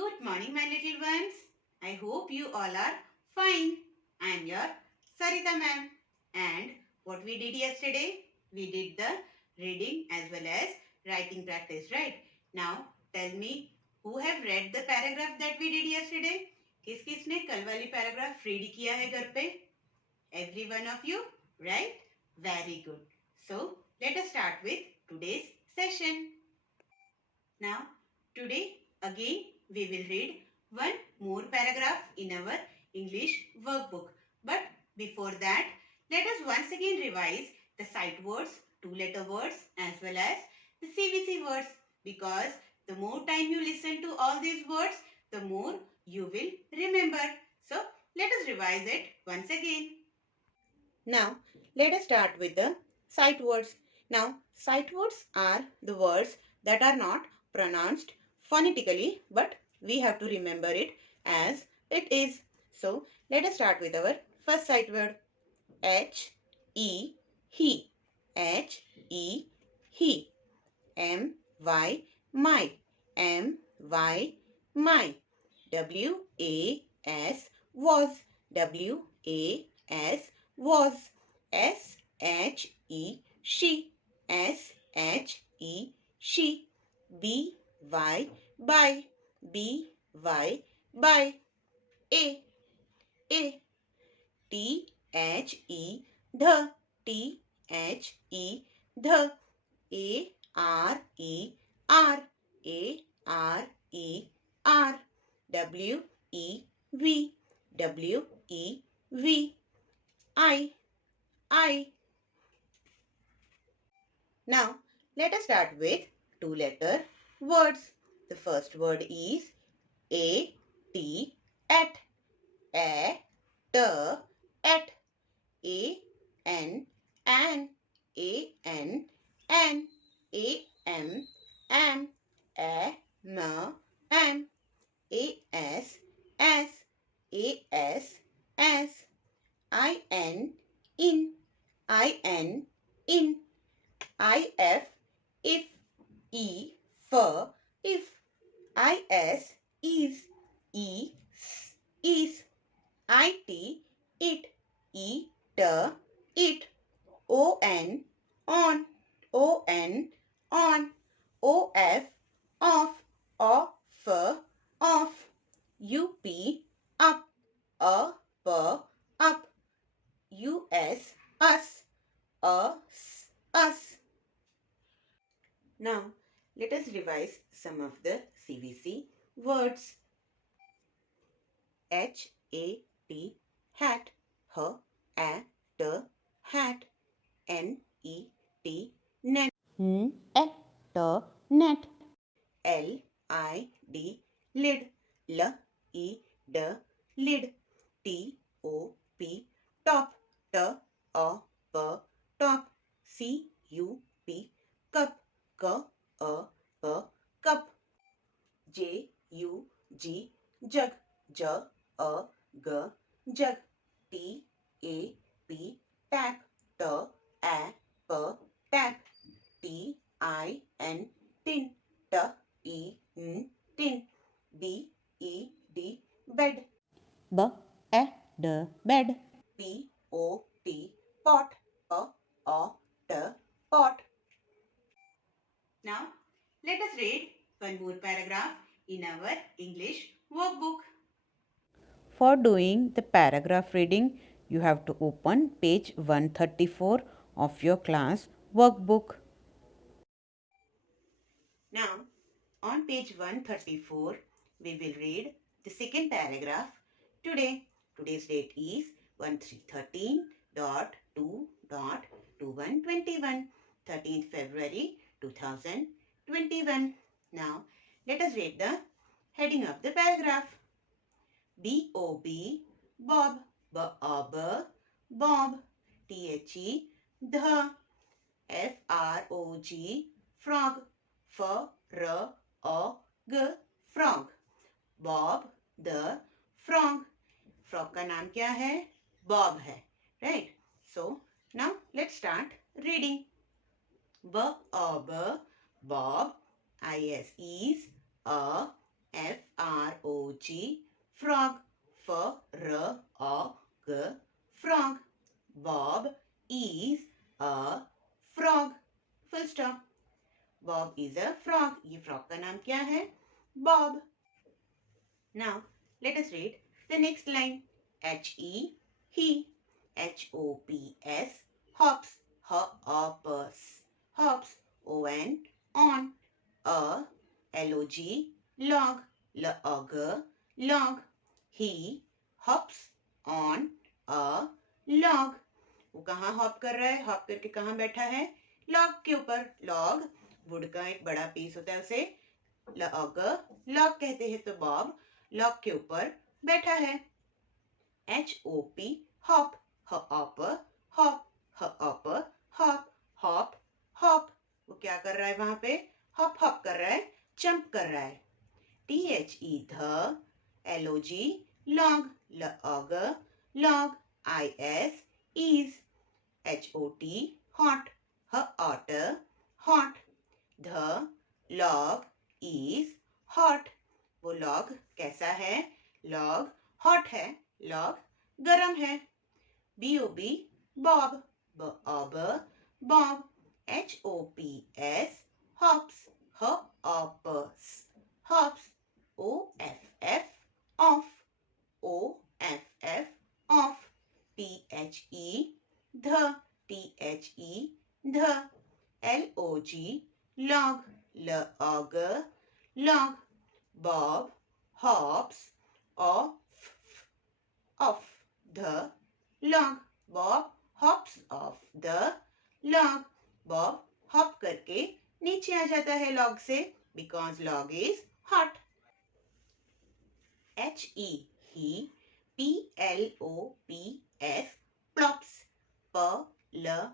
Good morning, my little ones. I hope you all are fine. I am your Sarita ma'am. And what we did yesterday? We did the reading as well as writing practice, right? Now, tell me, who have read the paragraph that we did yesterday? किस किसने कल वाली paragraph read किया है घर पे? Every one of you, right? Very good. So, let us start with today's session. Now, today again we will read one more paragraph in our English workbook. But before that, let us once again revise the sight words, two-letter words as well as the CVC words, because the more time you listen to all these words, the more you will remember. So, let us revise it once again. Now, let us start with the sight words. Now, sight words are the words that are not pronounced phonetically, but we have to remember it as it is. So, let us start with our first sight word. H-E, he. H-E, he. M-Y, my. M-Y, my. W-A-S, was. W-A-S, was. S-H-E, she. S-H-E, she. B-Y, by. B-Y, by. A. T-H-E, the. T-H-E, the. A-R-E-R. A-R-E-R. W-E-V. W-E-V. I. Now, let us start with two-letter words. The first word is A-T, at. T, at. A-N, an. A-N, an. A-M, am. A-M, am. A-S, as. A-S, as. I-N, in. I-N, in. I-F, if. E, for, if. I-S, is. E, is. I-T, it. E, t, it. O-N, on. O-N, on. O-F, off. Off, off. U-P, up. P, up. U-S, us. Us. Now, let us revise some of the CVC words. H-A-T, hat. H-A-T, hat. N-E-T, net. N-E-T, net. L-I-D, lid. L-E-D, lid. T-O-P, top. T-O-P, top. C-U-P, cup. K-A-P, cup. J-U-G, jug. J-A-G, jug. T-A-P, tap. T-A-P, tap. T-I-N, tin. T-I-N, tin. B-E-D, bed. B-E-D, bed. P-O-T, pot. P-O-T, pot. Now, let us read one more paragraph in our English workbook. For doing the paragraph reading, you have to open page 134 of your class workbook. Now, on page 134, we will read the second paragraph today. Today's date is 1313.2.2121, 13th February 2021. Now, let us read the heading of the paragraph. B-O-B, Bob. B-O-B, Bob. T-H-E, the. F-R-O-G, frog. F-R-O-G, frog. Bob the frog. Frog का नाम क्या है? Bob है. Right? So, now let's start reading. B-O-B, Bob. I-S is a F-R-O-G, frog. F-R-O-G, frog. Bob is a frog. Full stop. Bob is a frog. ये frog का नाम क्या है? Bob. Now, let us read the next line. H-E, he. H-O-P-S, hops. Hoppers. Hops. O-N, on. A, L-O-G, log. L-O-G, log. He hops on a log. वो कहाँ hop कर रहा है? हॉप करके कहाँ बैठा है? लॉग के ऊपर. लॉग वुड का एक बड़ा पीस होता है, उसे लॉग कहते हैं. तो बॉब लॉग के ऊपर बैठा है. H-O-P, hop. Hop, hop, hop, hop, hop, hop. वो क्या कर रहा है वहां पे? हॉप हॉप कर रहा है, जंप कर रहा है. T-H-E, ध. L-O-G, log. Log, log. I-S, is. H-O-T, hot. Hot, hot. The log is hot. वो log कैसा है? log hot है. log गरम है. B-O-B, bob. Bob, bob. H-O-P-S, hops. Hoppers, hops. O-F-F, off. O-F-F, off. T-H-E, the. T-H-E, the. L-O-G, log. Log, log. Bob hops off the log. Bob hops off the log. Bob hop करके नीचे आ जाता है log से, because log is hot. H-E, he. P-L-O-P-S, plops. P-L-O-P-S,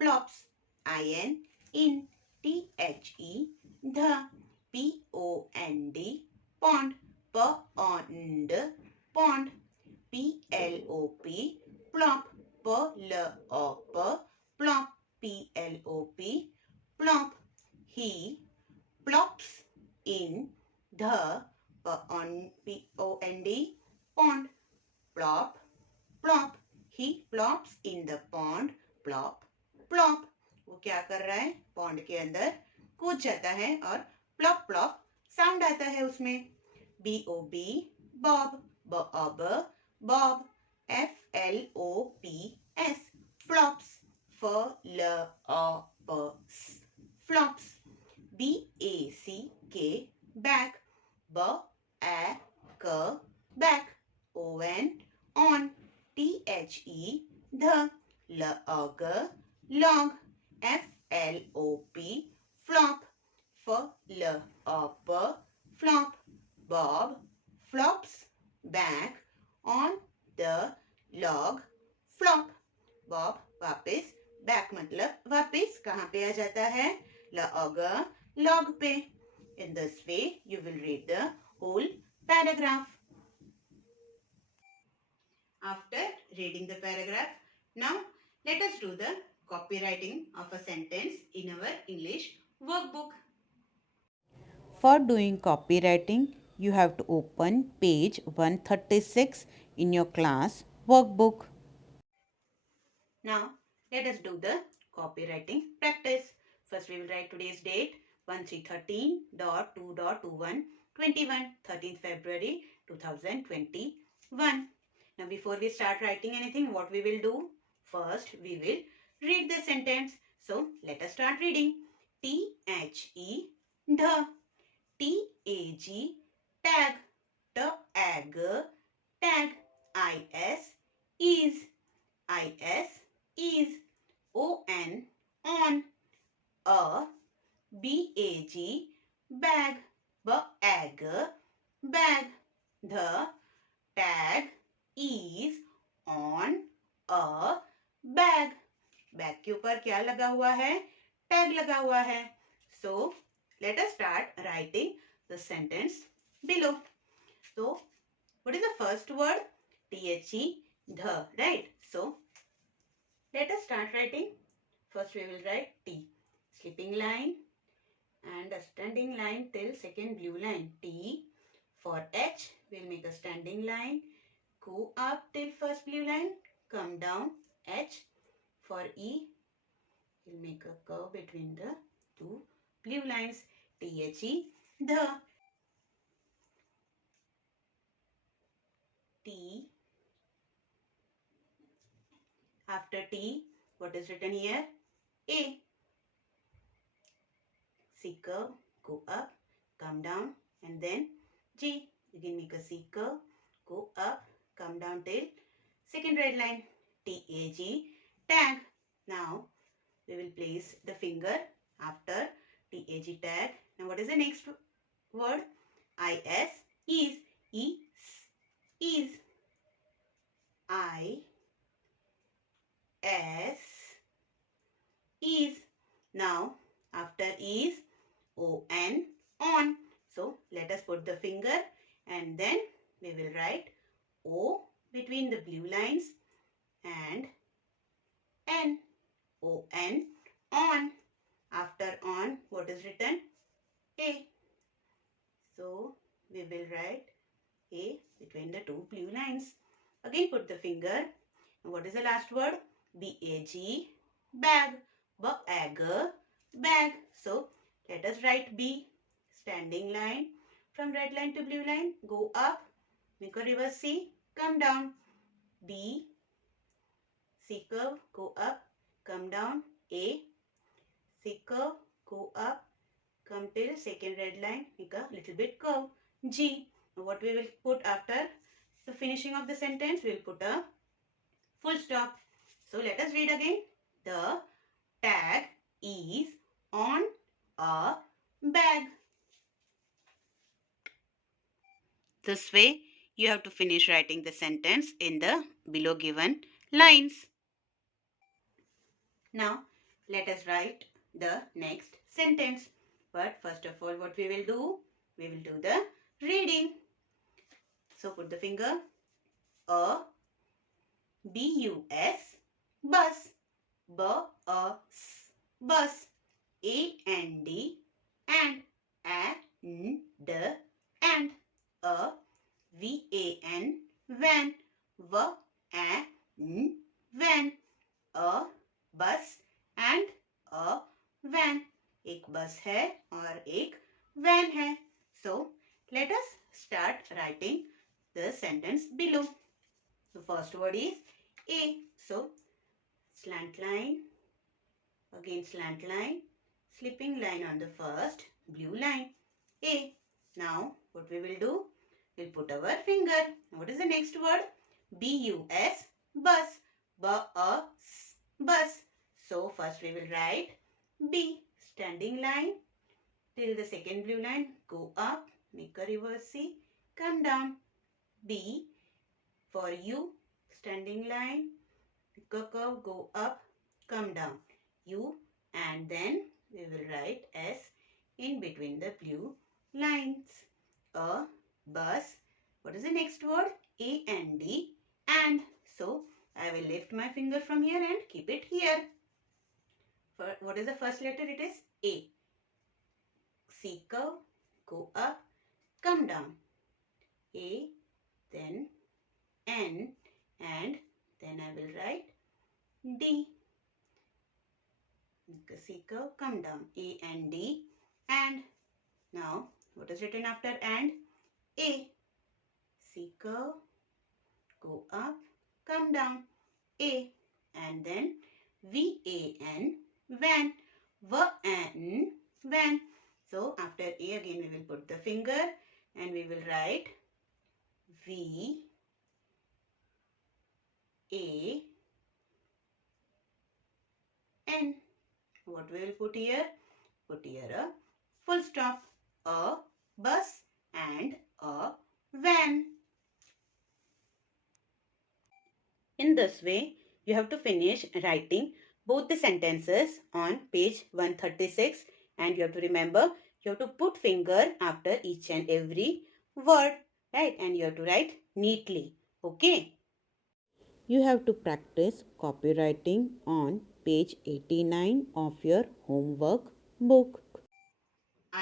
plops. I-N, in. T-H-E, the. P-O-N-D, pond. Pond, pond. P-L-O-P, plop. P-L-O-P, plop. P-L-O-P, plop. He plops in the P-O-N-D, pond. Plop, plop. He plops in the pond. Plop, plop. वो क्या कर रहा है? Pond के अंदर कूद जाता है और प्लॉप प्लॉप साउंड आता है उसमें. B-O-B, Bob. Bob, Bob. F-L-O-P-S, flops. F-L-O-P-S, flops. B-A-C-K, back. B-A-C, back. O-N, on. T-H-E, the. Log, log. F-L-O-P, flop. F-L-O-P, flop. Bob flops back on the log. Flop. Bob वापस, back मतलब वापस कहाँ पे आ जाता है? log, log पे. In this way, you will read the whole paragraph. After reading the paragraph, now let us do the copywriting of a sentence in our English workbook. For doing copywriting, you have to open page 136 in your class workbook. Now, let us do the copywriting practice. First, we will write today's date, 1313.2.21, 13th February 2021. Now, before we start writing anything, what we will do? First, we will read the sentence. So, let us start reading. T-H-E, the. T-A-G, tag. T-A-G, tag. I-S, is. I-S, is. O-N, on. A, B-A-G, bag. B-A-G, bag. The tag is on a bag. Bag के ऊपर क्या लगा हुआ है? Tag लगा हुआ है. So, let us start writing the sentence below. So, what is the first word? T-H-E, the, right? So, let us start writing. First, we will write T. Skipping line. and a standing line till second blue line. T. For H, we'll make a standing line. Go up till first blue line. Come down. H. For E, we'll make a curve between the two blue lines. THE. The. T. After T, what is written here? A. C curve, go up, come down, and then G. You can make a C curve, go up, come down till second red line. TAG, tag. Now, we will place the finger after TAG tag. Now, what is the next word? IS, is. E, is. I, S, is. Now, after is, ON, on. So, let us put the finger and then we will write O between the blue lines and N. ON, on. After on, what is written? A. So, we will write A between the two blue lines. Again, put the finger. And what is the last word? BAG, bag. Bag, bag. So, let us write B. Standing line. From red line to blue line, go up. Make a reverse C. Come down. B. C curve, go up. Come down. A. C curve, go up. Come till second red line. Make a little bit curve. G. Now what we will put after the finishing of the sentence? We will put a full stop. So let us read again. The tag is on a bag. This way, you have to finish writing the sentence in the below given lines. Now, let us write the next sentence. But first of all, what we will do? We will do the reading. So, put the finger. A, B-U-S, bus. B-U-S, bus. A-N-D, and. A-N-D, and. A, V-A-N, van. V-A-N, van. A बस and a van. एक बस है और एक van है. So let us start writing the sentence below. The first word is A. So slant line, again slant line, slipping line on the first blue line. A. Now what we will do? We'll put our finger. What is the next word? B-U-S, bus. B-U-S, bus. So first we will write B. Standing line till the second blue line. Go up, make a reverse C, come down. B. For U. Standing line, make a curve, go up, come down. U, and then we will write S in between the blue lines. A bus. What is the next word? A-N-D, and. So I will lift my finger from here and keep it here. What is the first letter? It is A. C curve, go up, come down. A, then N, and then I will write D. Make a C curve, come down. A and D, and. Now, what is written after and? A. C curve, go up, come down. A, and then V-A-N, van. V-A-N, van. So, after A again we will put the finger and we will write V, A, N. What we will put here? Put here a full stop. A bus and a van. In this way, you have to finish writing both the sentences on page 136, and you have to remember you have to put finger after each and every word, right? And you have to write neatly. Okay? You have to practice copywriting on page 89 of your homework book.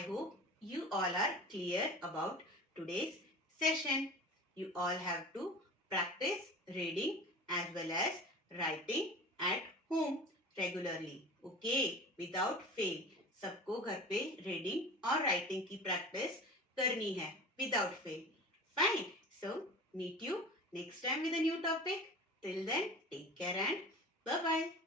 I hope you all are clear about today's session. You all have to practice reading as well as writing at home regularly. Okay, without fail. सबको घर पे reading और writing की practice करनी है without fail. Fine. So, meet you next time with a new topic. Till then, take care and bye-bye.